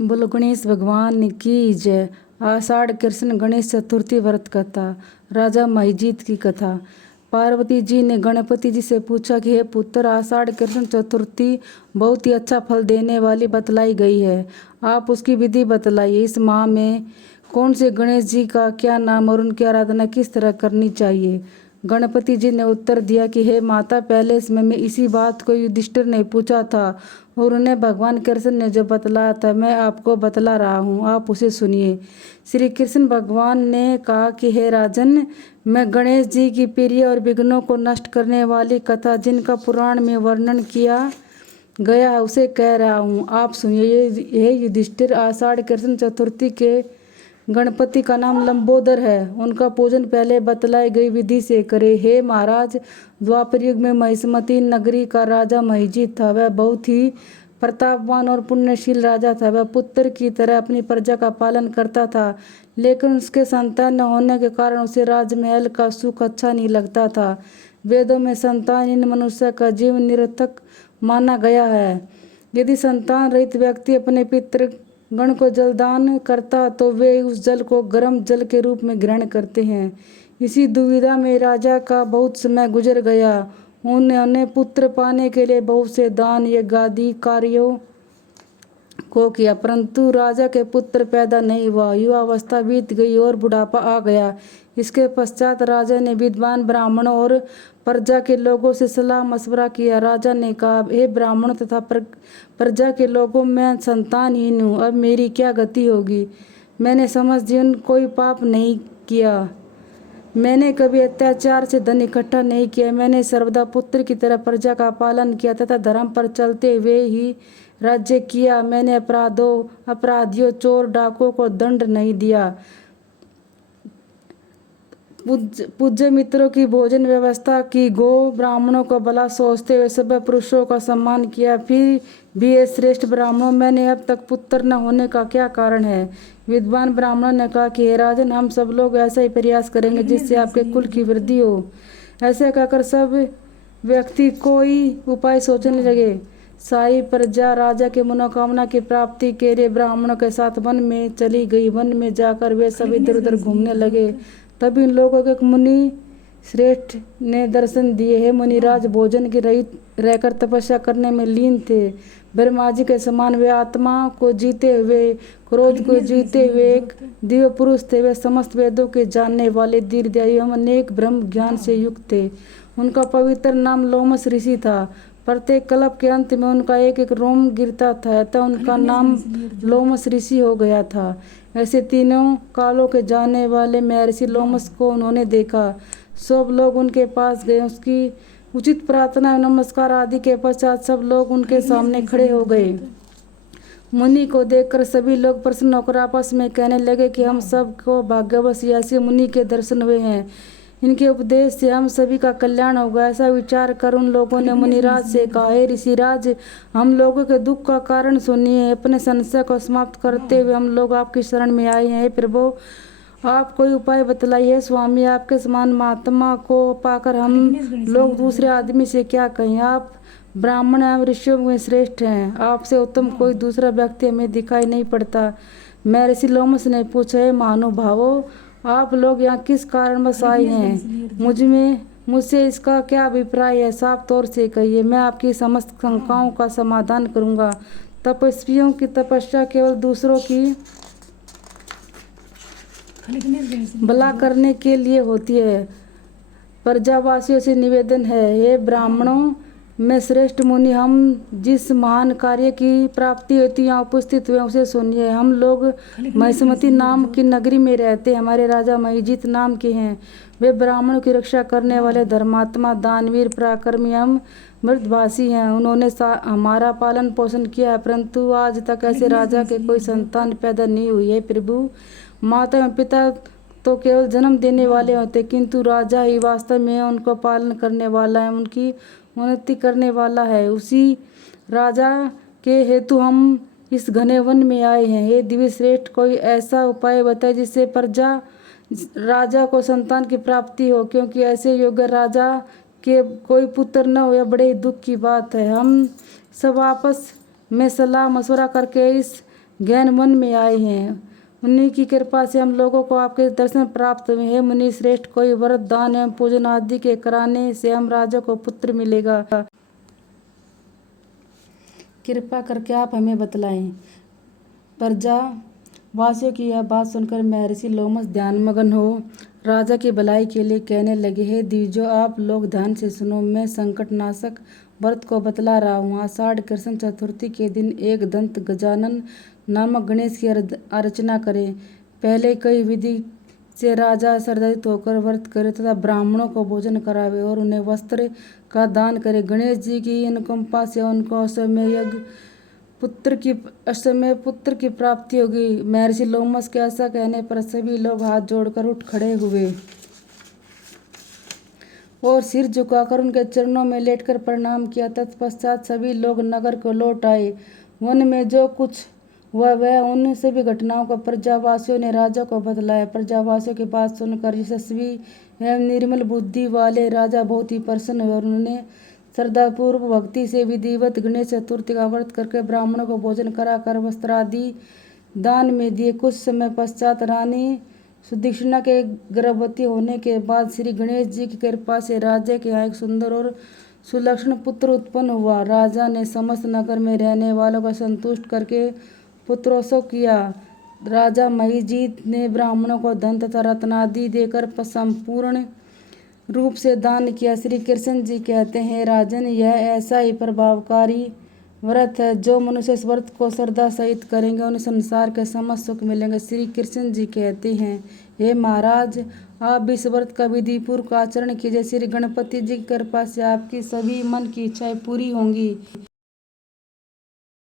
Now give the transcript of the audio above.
बोलो गणेश भगवान की जय। आषाढ़ कृष्ण गणेश चतुर्थी व्रत कथा। राजा महिजीत की कथा। पार्वती जी ने गणपति जी से पूछा कि हे पुत्र, आषाढ़ कृष्ण चतुर्थी बहुत ही अच्छा फल देने वाली बतलाई गई है, आप उसकी विधि बतलाइए। इस माह में कौन से गणेश जी का क्या नाम और उनकी आराधना किस तरह करनी चाहिए। गणपति जी ने उत्तर दिया कि हे माता, पहले समय में इसी बात को युधिष्ठिर ने पूछा था और उन्हें भगवान कृष्ण ने जो बतलाया था मैं आपको बतला रहा हूँ, आप उसे सुनिए। श्री कृष्ण भगवान ने कहा कि हे राजन, मैं गणेश जी की प्रिय और विघ्नों को नष्ट करने वाली कथा जिनका पुराण में वर्णन किया गया है उसे कह रहा हूँ, आप सुनिए। हे युधिष्ठिर, आषाढ़ कृष्ण चतुर्थी के गणपति का नाम लंबोदर है। उनका पूजन पहले बतलाई गई विधि से करे। हे महाराज, द्वापर युग में महिष्मती नगरी का राजा महिजीत था। वह बहुत ही प्रतापवान और पुण्यशील राजा था। वह पुत्र की तरह अपनी प्रजा का पालन करता था, लेकिन उसके संतान न होने के कारण उसे राजमहल का सुख अच्छा नहीं लगता था। वेदों में संतानहीन मनुष्य का जीवन निरर्थक माना गया है। यदि संतान रहित व्यक्ति अपने पितृ गण को जलदान करता तो वे उस जल को गर्म जल के रूप में ग्रहण करते हैं। इसी दुविधा में राजा का बहुत समय गुजर गया। उन्होंने पुत्र पाने के लिए बहुत से दान यज्ञ आदि कार्यों को किया, परंतु राजा के पुत्र पैदा नहीं हुआ। युवावस्था बीत गई और बुढ़ापा आ गया। इसके पश्चात राजा ने विद्वान ब्राह्मणों और प्रजा के लोगों से सलाह मशवरा किया। राजा ने कहा, हे ब्राह्मणों तथा प्रजा के लोगों, मैं संतानहीन हूँ, अब मेरी क्या गति होगी। मैंने समझ जीवन कोई पाप नहीं किया, मैंने कभी अत्याचार से धन इकट्ठा नहीं किया। मैंने सर्वदा पुत्र की तरह प्रजा का पालन किया तथा धर्म पर चलते हुए ही राज्य किया। मैंने अपराधियों, चोर, डाकुओं को दंड नहीं दिया। पूज्य मित्रों की भोजन व्यवस्था की, गो ब्राह्मणों को भला सोचते हुए सभ्य पुरुषों का सम्मान किया। फिर भी ये श्रेष्ठ ब्राह्मणों, मैंने अब तक पुत्र न होने का क्या कारण है। विद्वान ब्राह्मणों ने कहा कि हे राजन, हम सब लोग ऐसा ही प्रयास करेंगे जिससे आपके कुल की वृद्धि हो। ऐसे कहकर सब व्यक्ति कोई उपाय सोचने लगे। सारी प्रजा राजा के मनोकामना की प्राप्ति के लिए ब्राह्मणों के साथ वन में चली गई। वन में जाकर वे सब इधर उधर घूमने लगे। तभी इन लोगों के एक मुनि श्रेष्ठ ने दर्शन दिए। हे मुनिराज, भोजन के रहित रहकर तपस्या करने में लीन थे। ब्रह्मा जी के समान वे आत्मा को जीते हुए, क्रोध को जीते हुए एक दिव्य पुरुष थे। वे समस्त वेदों के जानने वाले, दीर्घायु एवं अनेक ब्रह्म ज्ञान से युक्त थे। उनका पवित्र नाम लोमस ऋषि था। प्रत्येक कल्प के अंत में उनका एक एक रोम गिरता था, अतः उनका नाम लोमस ऋषि हो गया था। ऐसे तीनों कालों के जानने वाले महर्षि लोमस को उन्होंने देखा। सब लोग उनके पास गए। उसकी उचित प्रार्थना एवं नमस्कार आदि के पश्चात सब लोग उनके सामने खड़े हो गए। मुनि को देखकर सभी लोग प्रसन्न होकर आपस में कहने लगे कि हम सब को भाग्यवश ऐसे मुनि के दर्शन हुए हैं। इनके उपदेश से हम सभी का कल्याण होगा। ऐसा विचार कर उन लोगों ने मुनिराज से कहा, हे ऋषिराज, हम लोगों के दुख का कारण सुनिए। अपने संशय को समाप्त करते हुए हम लोग आपकी शरण में आए हैं। हे प्रभु, आप कोई उपाय बतलाइए। स्वामी, आपके समान महात्मा को पाकर हम लोग दूसरे आदमी से क्या कहें। आप ब्राह्मण एवं ऋषियों में श्रेष्ठ हैं। आपसे उत्तम कोई दूसरा व्यक्ति हमें दिखाई नहीं पड़ता। महर्षि लोमस ने पूछा, हे महानुभावों, आप लोग यहाँ किस कारणवश आए हैं। मुझसे इसका क्या अभिप्राय है, साफ तौर से कहिए। मैं आपकी समस्त शंकाओं का समाधान करूँगा। तपस्वियों की तपस्या केवल दूसरों की भला करने के लिए होती है। प्रजावासियों से निवेदन है, हे ब्राह्मणों में श्रेष्ठ मुनि, हम जिस महान कार्य की प्राप्ति हेतु यहाँ उपस्थित हुए उसे सुनिए। हम लोग महिष्मती नाम की नगरी में रहते हैं। हमारे राजा महिजीत नाम के हैं। वे ब्राह्मणों की रक्षा करने वाले धर्मात्मा, दानवीर, पराक्रमी एवं मृदभाषी हैं। उन्होंने हमारा पालन पोषण किया है, परंतु आज तक ऐसे राजा के कोई संतान पैदा नहीं हुई है। प्रभु, माता एवं पिता तो केवल जन्म देने वाले होते, किंतु राजा ही वास्तव में उनको पालन करने वाला है, उनकी उन्नति करने वाला है। उसी राजा के हेतु हम इस घने वन में आए हैं। हे दिव्य श्रेष्ठ, कोई ऐसा उपाय बताए जिससे प्रजा राजा को संतान की प्राप्ति हो, क्योंकि ऐसे योग्य राजा के कोई पुत्र न हो, यह बड़े दुख की बात है। हम सब आपस में सलाह मशवरा करके इस ज्ञान मन में आए हैं। उन्हीं की कृपा से हम लोगों को आपके दर्शन प्राप्त हुए हैं। मुनि श्रेष्ठ, कोई व्रत दान एवं पूजन आदि के कराने से हम राजा को पुत्र मिलेगा। कृपा करके आप हमें बतलाएं। प्रजावासियों की यह बात सुनकर महर्षि लोमस ध्यानमग्न हो राजा की भलाई के लिए कहने लगे, हे द्विजो, आप लोग ध्यान से सुनो। मैं संकटनाशक व्रत को बतला रहा हूँ। आषाढ़ कृष्ण चतुर्थी के दिन एक दंत गजानन नामक गणेश की अर्चना करें। पहले कई विधि से राजा श्रद्धान्वित होकर व्रत करे तथा ब्राह्मणों को भोजन करावे और उन्हें वस्त्र का दान करे। गणेश जी की अनुकंपा से उनको असमय पुत्र की प्राप्ति होगी। महर्षि लोमस के ऐसा कहने पर सभी लोग हाथ जोड़कर उठ खड़े हुए और सिर झुकाकर उनके चरणों में लेटकर प्रणाम किया। तत्पश्चात सभी लोग नगर को लौट आए। वन में जो कुछ हुआ वह उन सभी घटनाओं को प्रजावासियों ने राजा को बतलाया। प्रजावासियों की बात सुनकर यशस्वी एवं निर्मल बुद्धि वाले राजा बहुत ही प्रसन्न हुए और उन्होंने श्रद्धापूर्वक भक्ति से विधिवत गणेश चतुर्थी का व्रत करके ब्राह्मणों को भोजन कराकर वस्त्र आदि दान में दिए। कुछ समय पश्चात रानी सुदक्षिणा के गर्भवती होने के बाद श्री गणेश जी की कृपा से राजा के यहाँ एक सुंदर और सुलक्षण पुत्र उत्पन्न हुआ। राजा ने समस्त नगर में रहने वालों को संतुष्ट करके पुत्रोत्सव किया। राजा महिजीत ने ब्राह्मणों को धन तथा रत्न आदि देकर संपूर्ण रूप से दान किया। श्री कृष्ण जी कहते हैं, राजन, यह ऐसा ही प्रभावकारी व्रत है जो मनुष्य इस व्रत को श्रद्धा सहित करेंगे उन्हें संसार के समस्त सुख मिलेंगे। श्री कृष्ण जी कहते हैं, हे महाराज, आप इस व्रत का विधि पूर्वक आचरण कीजिए। श्री गणपति जी की कृपा से आपकी सभी मन की इच्छाएं पूरी होंगी।